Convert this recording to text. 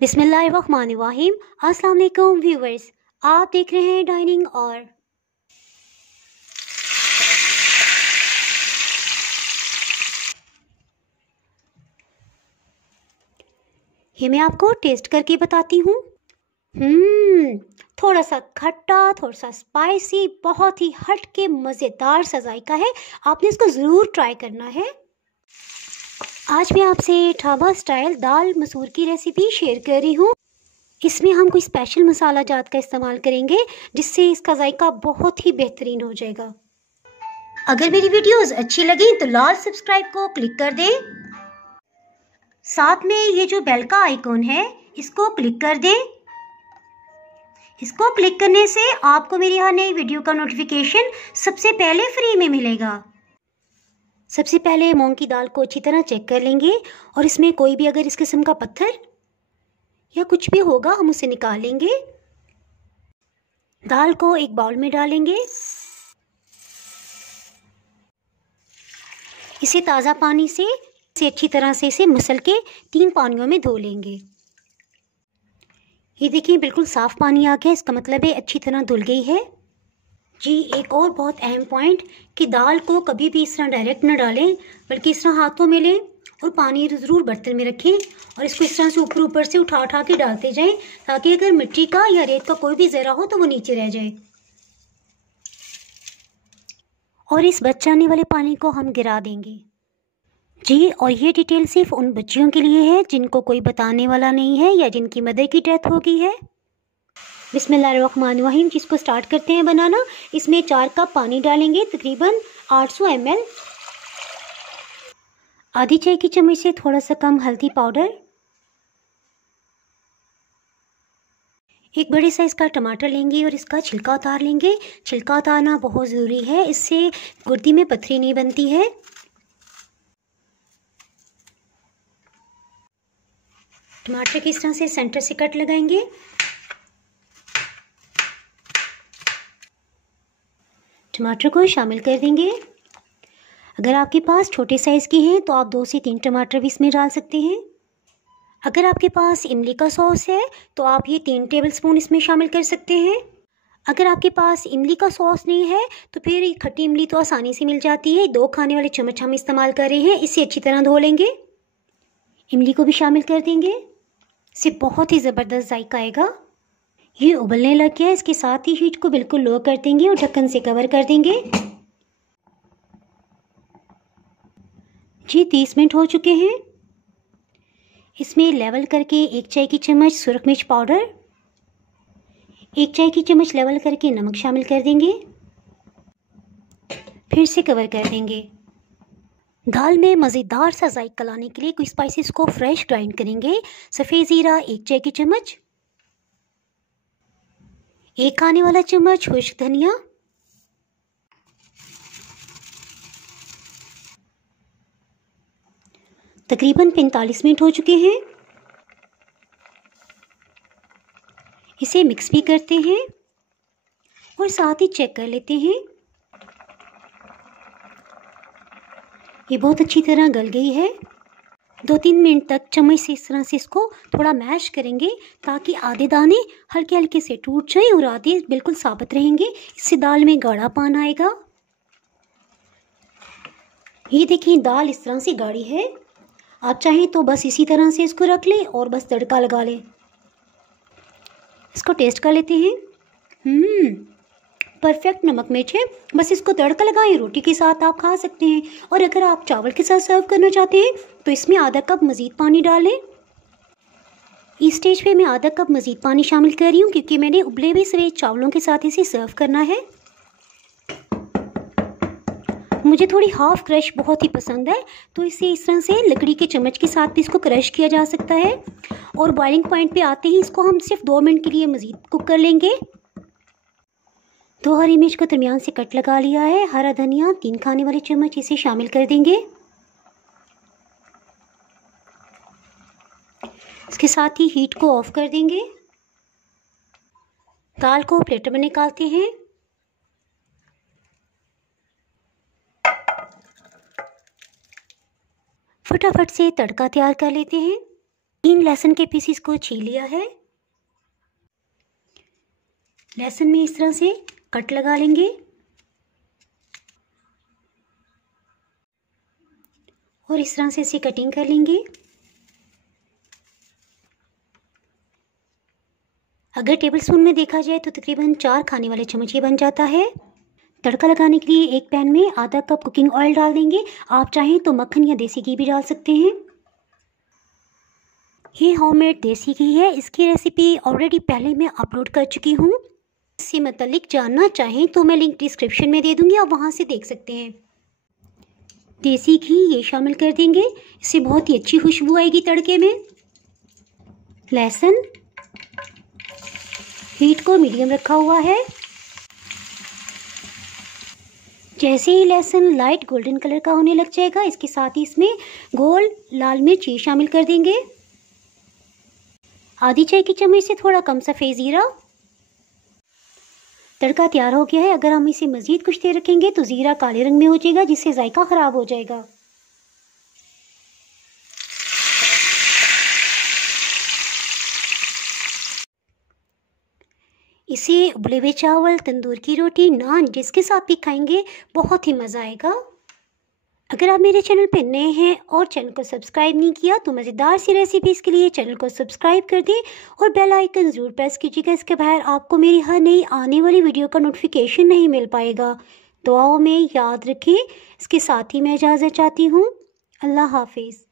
बिस्मिल्लाहिर्रहमानिर्रहीम। अस्सलाम वालेकुम व्यूवर्स, आप देख रहे हैं डाइनिंग और ये मैं आपको टेस्ट करके बताती हूँ। थोड़ा सा खट्टा, थोड़ा सा स्पाइसी, बहुत ही हट के मज़ेदार सा जायका है। आपने इसको ज़रूर ट्राई करना है। आज मैं आपसे ढाबा स्टाइल दाल मसूर की रेसिपी शेयर कर रही हूँ। इसमें हम कोई स्पेशल मसाला जात का इस्तेमाल करेंगे जिससे इसका जायका बहुत ही बेहतरीन हो जाएगा। अगर मेरी वीडियोस अच्छी लगी तो लाल सब्सक्राइब को क्लिक कर दें। साथ में ये जो बेल का आइकॉन है इसको क्लिक कर दें। इसको क्लिक करने से आपको मेरी हर नई वीडियो का नोटिफिकेशन सबसे पहले फ्री में मिलेगा। सबसे पहले मूंग की दाल को अच्छी तरह चेक कर लेंगे और इसमें कोई भी अगर इस किस्म का पत्थर या कुछ भी होगा हम उसे निकाल लेंगे। दाल को एक बाउल में डालेंगे। इसे ताज़ा पानी से अच्छी तरह से इसे मसल के 3 पानियों में धो लेंगे। ये देखिए बिल्कुल साफ़ पानी आ गया, इसका मतलब है अच्छी तरह धुल गई है। जी, एक और बहुत अहम पॉइंट कि दाल को कभी भी इस तरह डायरेक्ट न डालें, बल्कि इस तरह हाथों में लें और पानी ज़रूर बर्तन में रखें और इसको इस तरह से ऊपर ऊपर से उठा उठा के डालते जाएं, ताकि अगर मिट्टी का या रेत का कोई भी ज़रा हो तो वो नीचे रह जाए। और इस बच जाने वाले पानी को हम गिरा देंगे। जी, और ये डिटेल सिर्फ उन बच्चियों के लिए है जिनको कोई बताने वाला नहीं है या जिनकी मदर की डेथ हो गई है। बिस्मिल्लाहिर्रहमानिर्रहीम। जिसको स्टार्ट करते हैं बनाना। इसमें 4 कप पानी डालेंगे, तकरीबन 800 ml। आधी चाय की चम्मच से थोड़ा सा कम हल्दी पाउडर। एक बड़े साइज़ का टमाटर लेंगे और इसका छिलका उतार लेंगे। छिलका उतारना बहुत ज़रूरी है, इससे गुर्दी में पथरी नहीं बनती है। टमाटर की इस तरह से सेंटर से कट लगाएंगे। टमाटर को शामिल कर देंगे। अगर आपके पास छोटे साइज़ के हैं तो आप 2 से 3 टमाटर भी इसमें डाल सकते हैं। अगर आपके पास इमली का सॉस है तो आप ये 3 टेबलस्पून इसमें शामिल कर सकते हैं। अगर आपके पास इमली का सॉस नहीं है तो फिर खट्टी इमली तो आसानी से मिल जाती है। 2 खाने वाले चम्मच हम इस्तेमाल कर रहे हैं। इसे अच्छी तरह धो लेंगे। इमली को भी शामिल कर देंगे। इससे बहुत ही ज़बरदस्त जायका आएगा। ये उबलने लग गया है, इसके साथ ही हीट को बिल्कुल लो कर देंगे और ढक्कन से कवर कर देंगे। जी, 30 मिनट हो चुके हैं। इसमें लेवल करके 1 चाय की चम्मच सुरख मिर्च पाउडर, 1 चाय की चम्मच लेवल करके नमक शामिल कर देंगे। फिर से कवर कर देंगे। दाल में मज़ेदार सा जायका लाने के लिए कुछ स्पाइसेस को फ्रेश ग्राइंड करेंगे। सफ़ेद ज़ीरा 1 चाय की चम्मच, 1 खाने वाला चम्मच खुश्क धनिया, तकरीबन 45 मिनट हो चुके हैं। इसे मिक्स भी करते हैं और साथ ही चेक कर लेते हैं। ये बहुत अच्छी तरह गल गई है। 2-3 मिनट तक चम्मच से इस तरह से इसको थोड़ा मैश करेंगे ताकि आधे दाने हल्के हल्के से टूट जाएं और आधे बिल्कुल साबुत रहेंगे। इससे दाल में गाढ़ापन आएगा। ये देखिए दाल इस तरह से गाढ़ी है। आप चाहें तो बस इसी तरह से इसको रख लें और बस तड़का लगा लें। इसको टेस्ट कर लेते हैं। परफेक्ट नमक मिर्च है। बस इसको तड़का लगाएं, रोटी के साथ आप खा सकते हैं। और अगर आप चावल के साथ सर्व करना चाहते हैं तो इसमें आधा कप मज़ीद पानी डालें। इस स्टेज पे मैं आधा कप मज़ीद पानी शामिल कर रही हूँ क्योंकि मैंने उबले हुए सफ़ेद चावलों के साथ इसे सर्व करना है। मुझे थोड़ी हाफ क्रश बहुत ही पसंद है, तो इसे इस तरह से लकड़ी के चम्मच के साथ भी इसको क्रश किया जा सकता है। और बॉइलिंग पॉइंट पे आते ही इसको हम सिर्फ 2 मिनट के लिए मज़ीद कुक कर लेंगे। 2 हरी मिर्च को दरमियान से कट लगा लिया है। हरा धनिया 3 खाने वाले चम्मच इसे शामिल कर देंगे। इसके साथ ही हीट को ऑफ कर देंगे। दाल को प्लेट में निकालते हैं। फटाफट से तड़का तैयार कर लेते हैं। इन लहसुन के पीसीस को छील लिया है। लहसुन में इस तरह से कट लगा लेंगे और इस तरह से इसे कटिंग कर लेंगे। अगर टेबल स्पून में देखा जाए तो तकरीबन 4 खाने वाले चम्मच ये बन जाता है। तड़का लगाने के लिए एक पैन में आधा कप कुकिंग ऑयल डाल देंगे। आप चाहें तो मक्खन या देसी घी भी डाल सकते हैं। ये होममेड देसी घी है। इसकी रेसिपी ऑलरेडी पहले मैं अपलोड कर चुकी हूँ। इससे मतलब जानना चाहें तो मैं लिंक डिस्क्रिप्शन में दे दूँगी, आप वहाँ से देख सकते हैं। देसी घी ये शामिल कर देंगे, इससे बहुत ही अच्छी खुशबू आएगी तड़के में। लहसुन, हीट को मीडियम रखा हुआ है। जैसे ही लहसुन लाइट गोल्डन कलर का होने लग जाएगा, इसके साथ ही इसमें गोल लाल मिर्च ये शामिल कर देंगे। आधी चाय की चम्मच से थोड़ा कम सफ़ेद ज़ीरा। तड़का तैयार हो गया है। अगर हम इसे मज़ीद कुछ देर रखेंगे तो ज़ीरा काले रंग में हो जाएगा, जिससे जायका ख़राब हो जाएगा। इसे उबले हुए चावल, तंदूर की रोटी, नान जिसके साथ भी खाएंगे बहुत ही मज़ा आएगा। अगर आप मेरे चैनल पर नए हैं और चैनल को सब्सक्राइब नहीं किया तो मज़ेदार सी रेसिपीज़ के लिए चैनल को सब्सक्राइब कर दें और बेल आइकन ज़रूर प्रेस कीजिएगा। इसके बाहर आपको मेरी हर नई आने वाली वीडियो का नोटिफिकेशन नहीं मिल पाएगा। दुआओं में याद रखें। इसके साथ ही मैं इजाज़त चाहती हूँ। अल्लाह हाफिज़।